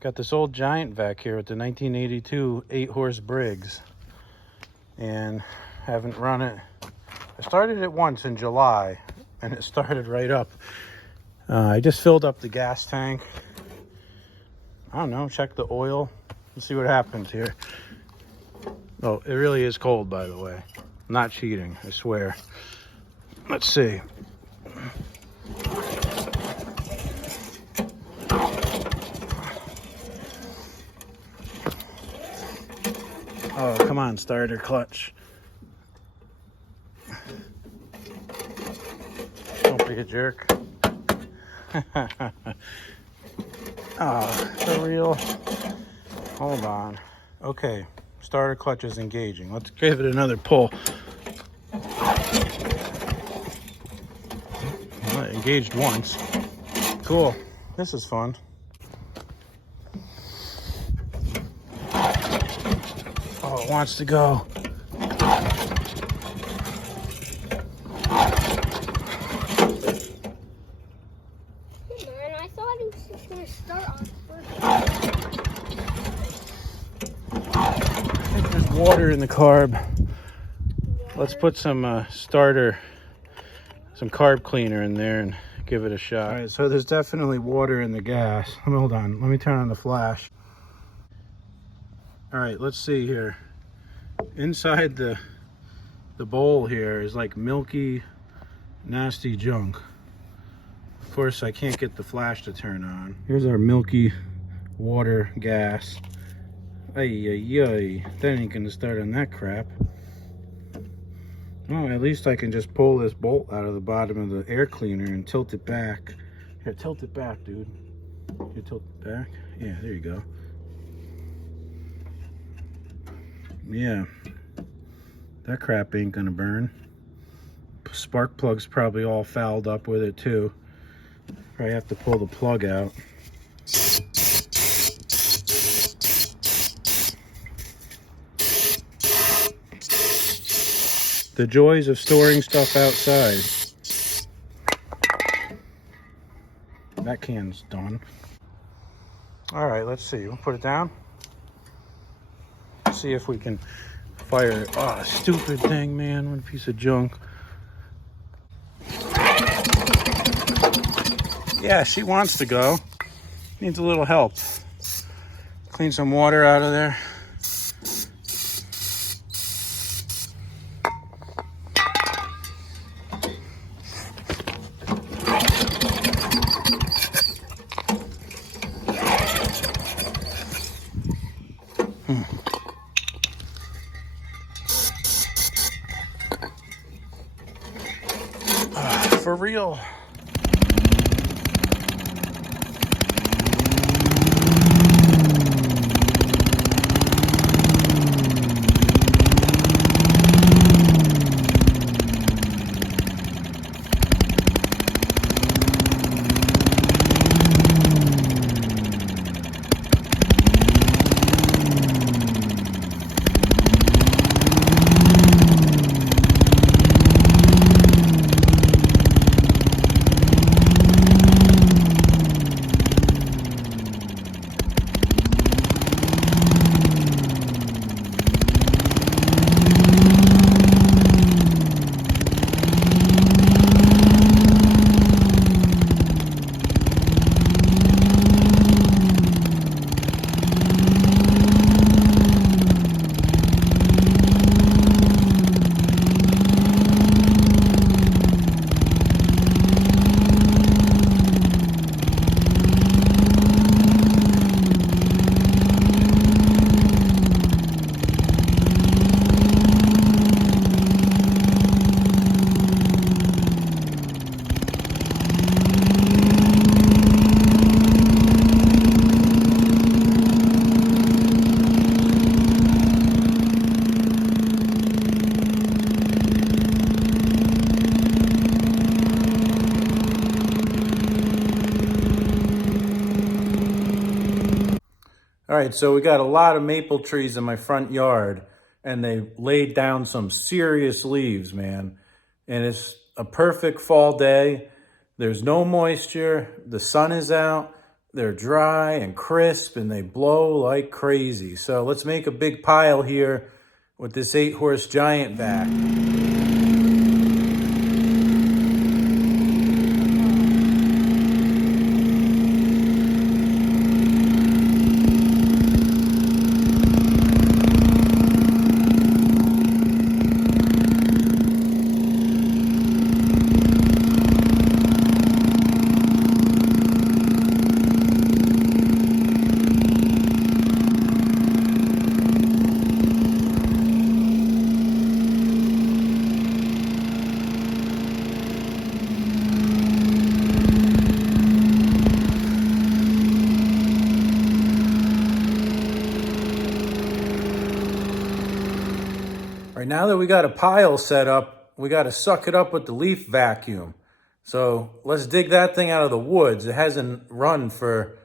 Got this old giant vac here with the 1982 8-horse Briggs, and haven't run it. I started it once in July, and it started right up. I just filled up the gas tank. I don't know, check the oil. Let's see what happens here. Oh, it really is cold, by the way. I'm not cheating, I swear. Let's see. Oh, come on, starter clutch. Don't be a jerk. Oh, for real? Hold on. Okay, starter clutch is engaging. Let's give it another pull. Well, it engaged once. Cool. This is fun. Oh, it wants to go. I thought it was just going to start on first. I think there's water in the carb. Let's put some some carb cleaner in there and give it a shot. All right, so there's definitely water in the gas. Hold on, let me turn on the flash. All right, let's see here. Inside the bowl here is like milky, nasty junk. Of course, I can't get the flash to turn on. Here's our milky water gas. Ay, ay, ay. That ain't gonna start on that crap. Oh, at least I can just pull this bolt out of the bottom of the air cleaner and tilt it back. Here, tilt it back, dude. Here, tilt it back. Yeah, there you go. Yeah, that crap ain't gonna burn. Spark plug's probably all fouled up with it too. Probably have to pull the plug out. The joys of storing stuff outside. That can's done. All right, let's see. We'll put it down. See if we can fire it. Oh, stupid thing, man. What a piece of junk. Yeah, she wants to go. Needs a little help. Clean some water out of there. For real. All right, so we got a lot of maple trees in my front yard, and they laid down some serious leaves, man. And it's a perfect fall day. There's no moisture. The sun is out. They're dry and crisp and they blow like crazy. So let's make a big pile here with this 8-horse giant vac. All right, now that we got a pile set up, we got to suck it up with the leaf vacuum. So let's dig that thing out of the woods. It hasn't run for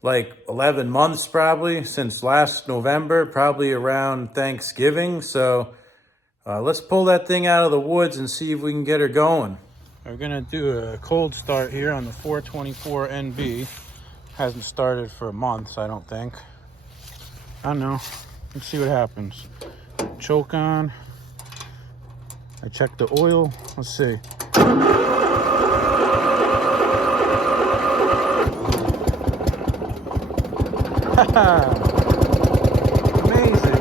like 11 months probably, since last November, probably around Thanksgiving. So let's pull that thing out of the woods and see if we can get her going. We're gonna do a cold start here on the 424 NB. Hasn't started for months, I don't think. I don't know. Let's see what happens. Choke on. I checked the oil. Let's see. Amazing.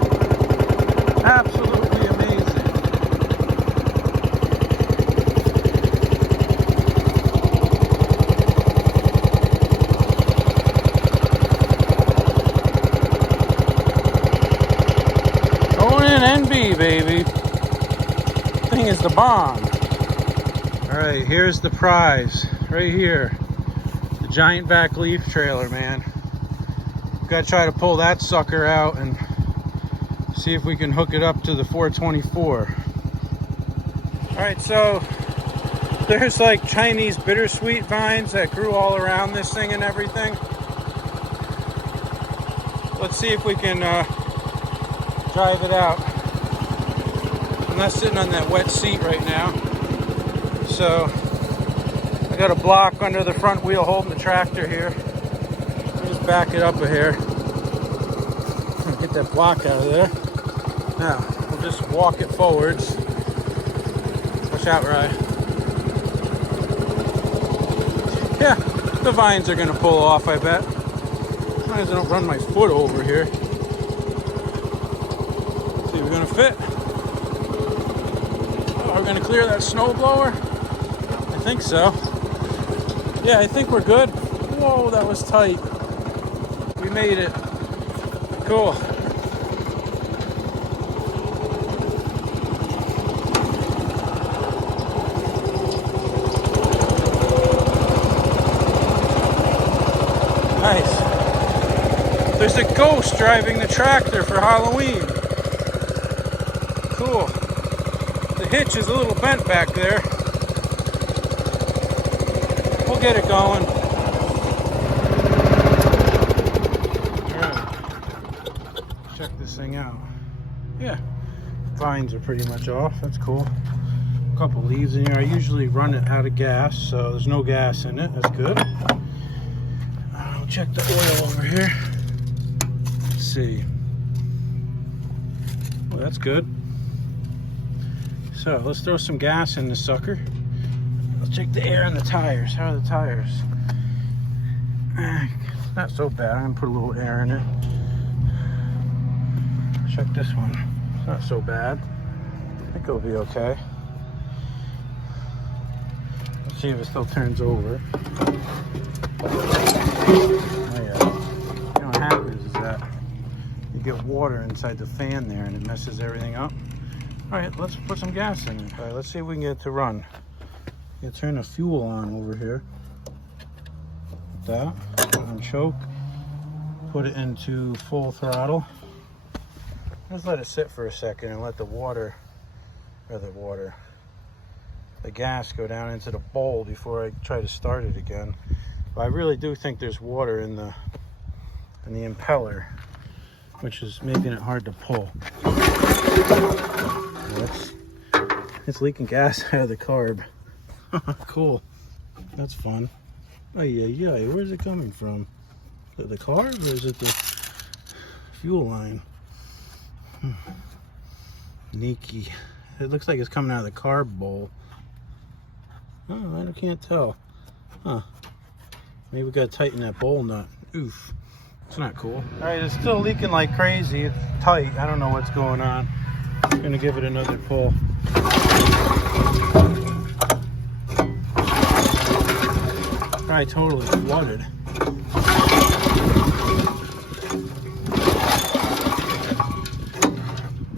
Absolutely amazing. Going in NB, baby. Thing is the bomb. All right, here's the prize right here. The giant vac leaf trailer, man. Got to try to pull that sucker out and see if we can hook it up to the 424. All right, so there's like Chinese bittersweet vines that grew all around this thing and everything. Let's see if we can drive it out. I'm not sitting on that wet seat right now, so I got a block under the front wheel holding the tractor here. Just back it up a hair. Get that block out of there. Now, we'll just walk it forwards. Watch out, Rye. Yeah, the vines are going to pull off, I bet. As long as I don't run my foot over here. See, we're going to fit. Oh, we're going to clear that snow blower? I think so. Yeah, I think we're good. Whoa, that was tight. We made it. Cool. Nice. There's a ghost driving the tractor for Halloween. Cool. The hitch is a little bent back there. We'll get it going. Check this thing out. Yeah, vines are pretty much off. That's cool. A couple leaves in here. I usually run it out of gas, so there's no gas in it. That's good. I'll check the oil over here. Let's see. Well, that's good. So let's throw some gas in this sucker. Let's check the air in the tires. How are the tires? Not so bad. I'm gonna put a little air in it. Check this one. It's not so bad. I think it'll be okay. Let's see if it still turns over. Oh yeah. You know what happens is that you get water inside the fan there and it messes everything up. Alright, let's put some gas in it. Alright, let's see if we can get it to run. You turn the fuel on over here. Like that. And choke. Put it into full throttle. Just let it sit for a second and let the gas go down into the bowl before I try to start it again. But I really do think there's water in the impeller, which is making it hard to pull. It's leaking gas out of the carb. Cool. That's fun. Oh yeah. Where's it coming from? Is it the carb or is it the fuel line? Sneaky. It looks like it's coming out of the carb bowl. Oh, I can't tell. Huh. Maybe we gotta tighten that bowl nut. Oof. It's not cool. Alright, it's still leaking like crazy. It's tight. I don't know what's going on. I'm gonna give it another pull. Probably totally flooded.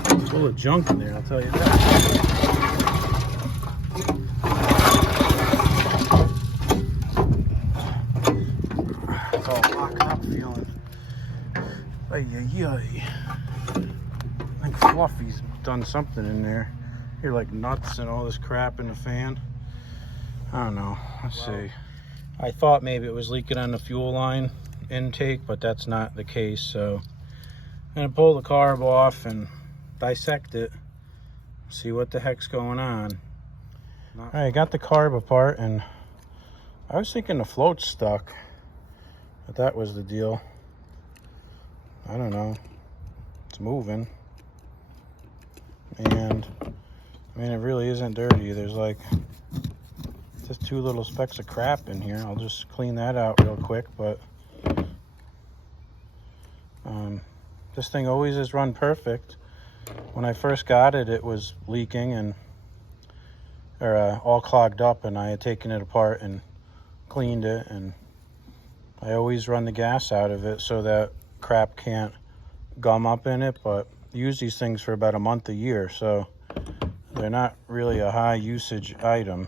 It's full of junk in there, I'll tell you that. It's all locked up feeling. Ay. I think Fluffy's done something in there. Here, like nuts and all this crap in the fan. I don't know. Let's see. I thought maybe it was leaking on the fuel line intake, but that's not the case. So I'm gonna pull the carb off and dissect it, see what the heck's going on. All right, I got the carb apart, and I was thinking the float's stuck, but that was the deal. I don't know. It's moving, and I mean, it really isn't dirty. There's like just 2 little specks of crap in here. I'll just clean that out real quick, but this thing always is run perfect. When I first got it, it was leaking and all clogged up, and I had taken it apart and cleaned it, and I always run the gas out of it so that crap can't gum up in it. But I use these things for about a month a year, so they're not really a high usage item.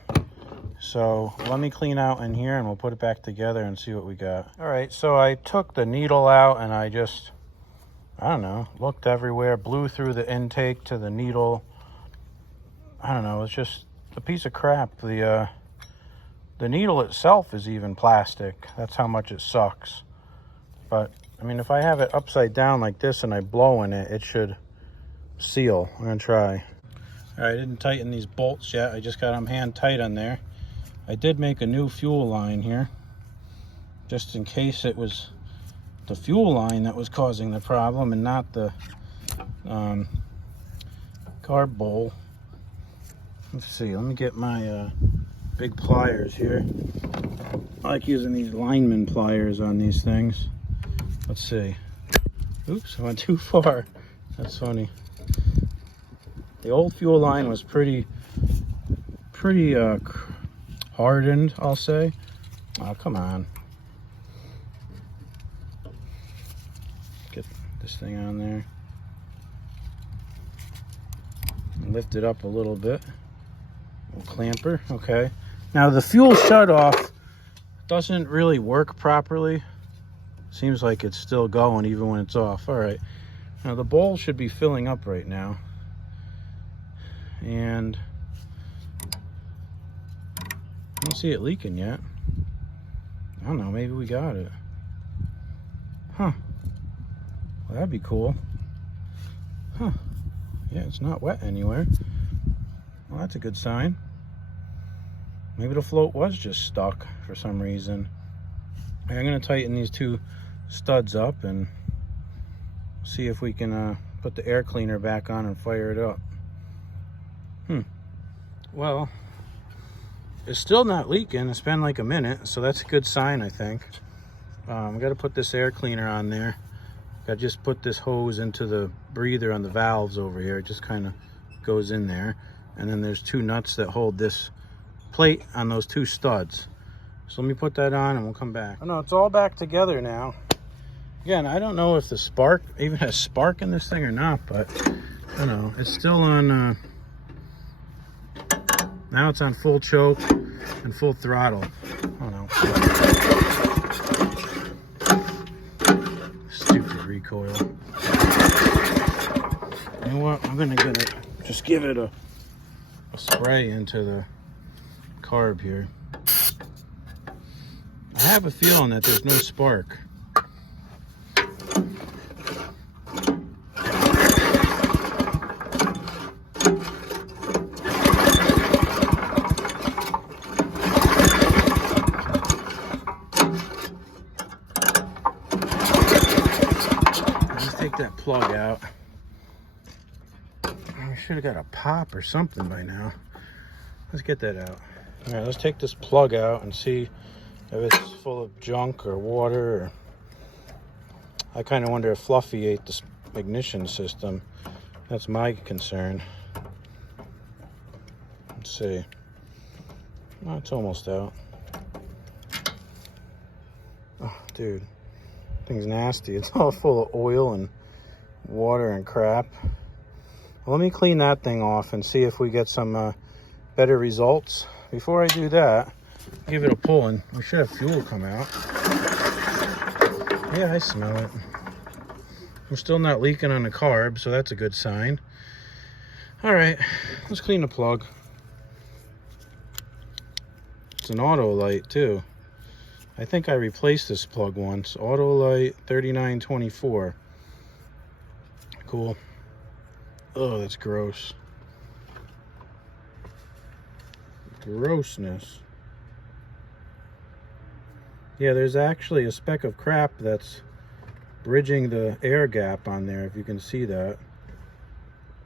So let me clean out in here and we'll put it back together and see what we got. All right, so I took the needle out and I don't know, looked everywhere, blew through the intake to the needle. I don't know, it's just a piece of crap. The needle itself is even plastic. That's how much it sucks. But I mean, if I have it upside down like this and I blow in it, it should seal. I'm gonna try. All right, I didn't tighten these bolts yet. I just got them hand tight on there. I did make a new fuel line here, just in case it was the fuel line that was causing the problem and not the carb bowl. Let's see, let me get my big pliers here. I like using these lineman pliers on these things. Let's see. Oops, I went too far. That's funny. The old fuel line was pretty hardened, I'll say. Oh, come on. Get this thing on there. Lift it up a little bit. Little clamper, okay. Now the fuel shutoff doesn't really work properly. Seems like it's still going even when it's off. All right. Now the bowl should be filling up right now. And I don't see it leaking yet. I don't know, maybe we got it. Huh. Well, that'd be cool. Huh. Yeah, it's not wet anywhere. Well, that's a good sign. Maybe the float was just stuck for some reason. I'm gonna tighten these 2 studs up and see if we can put the air cleaner back on and fire it up. Well, it's still not leaking. It's been like a minute, so that's a good sign, I think. I got to put this air cleaner on there. I just put this hose into the breather on the valves over here. It just kind of goes in there, and then there's 2 nuts that hold this plate on those 2 studs. So let me put that on and we'll come back. Oh no, it's all back together now. Again, I don't know if the spark even has spark in this thing or not, but I don't know. It's still on. Now it's on full choke and full throttle. Oh no. Stupid recoil. You know what? I'm gonna just give it a spray into the carb here. I have a feeling that there's no spark. take that plug out. I should have got a pop or something by now. Let's get that out. All right, let's take this plug out and see if it's full of junk or water. Or... I kind of wonder if Fluffy ate the ignition system. That's my concern. Let's see. Oh, it's almost out. Oh, dude. Thing's nasty. It's all full of oil and water and crap. Well, let me clean that thing off and see if we get some better results. Before I do that, give it a pull and we should have fuel come out. Yeah, I smell it. I'm still not leaking on the carb, so that's a good sign. All right, let's clean the plug. It's an auto light too. I think I replaced this plug once. Auto light 3924. Cool. Oh, that's gross. Grossness. Yeah, there's actually a speck of crap that's bridging the air gap on there, if you can see that.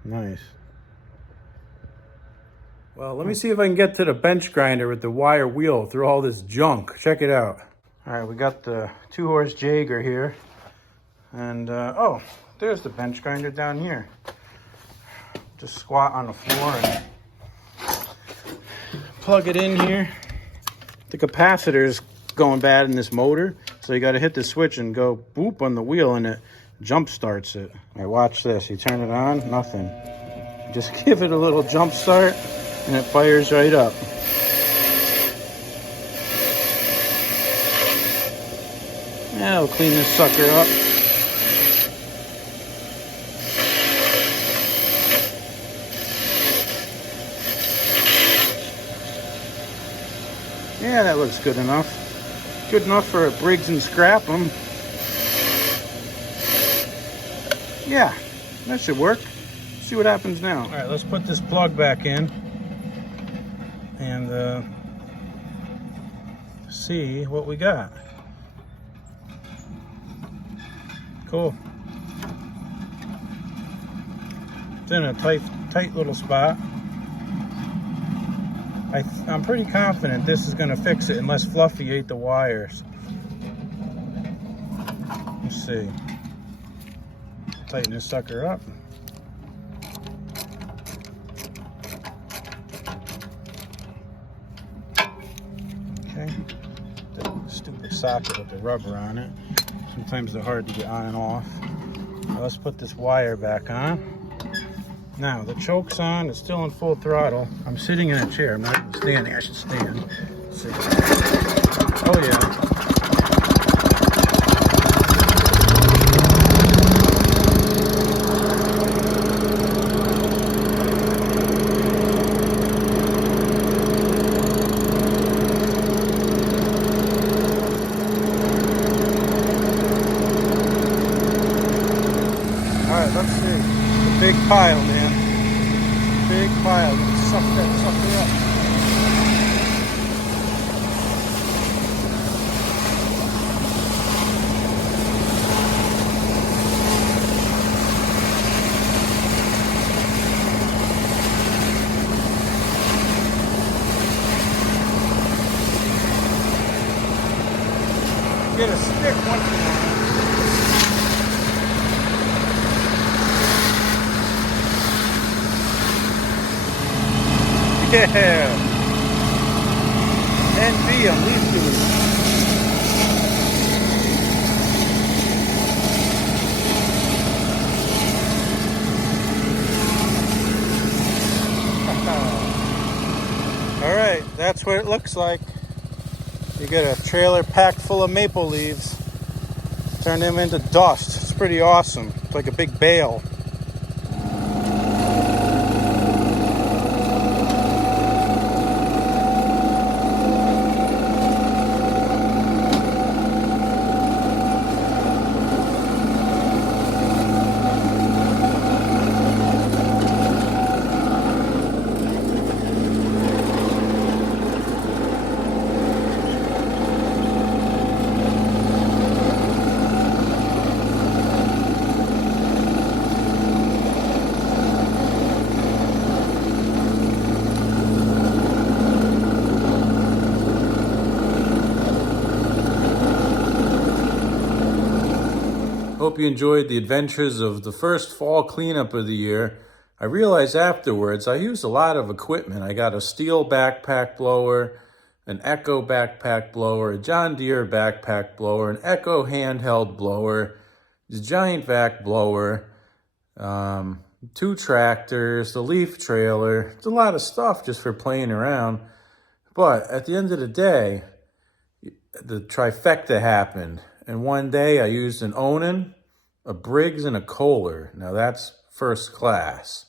Nice. Well, let me see if I can get to the bench grinder with the wire wheel through all this junk. Check it out. All right, we got the 2-horse Jaeger here. And, oh, there's the bench grinder down here. Just squat on the floor and plug it in here. The capacitor is going bad in this motor, so you got to hit the switch and go boop on the wheel and it jump starts it. All right, watch this. You turn it on, nothing. Just give it a little jump start and it fires right up. Yeah, we'll clean this sucker up. Yeah, that looks good enough. Good enough for a Briggs and scrap 'em. Yeah, that should work. See what happens now. All right, let's put this plug back in and see what we got. Cool. It's in a tight little spot. I'm pretty confident this is going to fix it unless Fluffy ate the wires. Let's see. Tighten this sucker up. Okay. The stupid socket with the rubber on it. Sometimes they're hard to get on and off. Now let's put this wire back on. Now, the choke's on, it's still in full throttle. I'm sitting in a chair, I'm not standing, I should stand. Let's see. Oh yeah. All right, let's see. The big pile, man. Big pile. Suck that sucker up. Get a stick once in a while. Yeah. NB on these dudes. All right, that's what it looks like. You get a trailer packed full of maple leaves, turn them into dust. It's pretty awesome. It's like a big bale. hope you enjoyed the adventures of the first fall cleanup of the year. I realized afterwards I used a lot of equipment. I got a steel backpack blower, an Echo backpack blower, a John Deere backpack blower, an Echo handheld blower, a giant vac blower, 2 tractors, the leaf trailer. It's a lot of stuff just for playing around. But at the end of the day, the trifecta happened. And one day I used an Onan, a Briggs, and a Kohler. Now that's first class.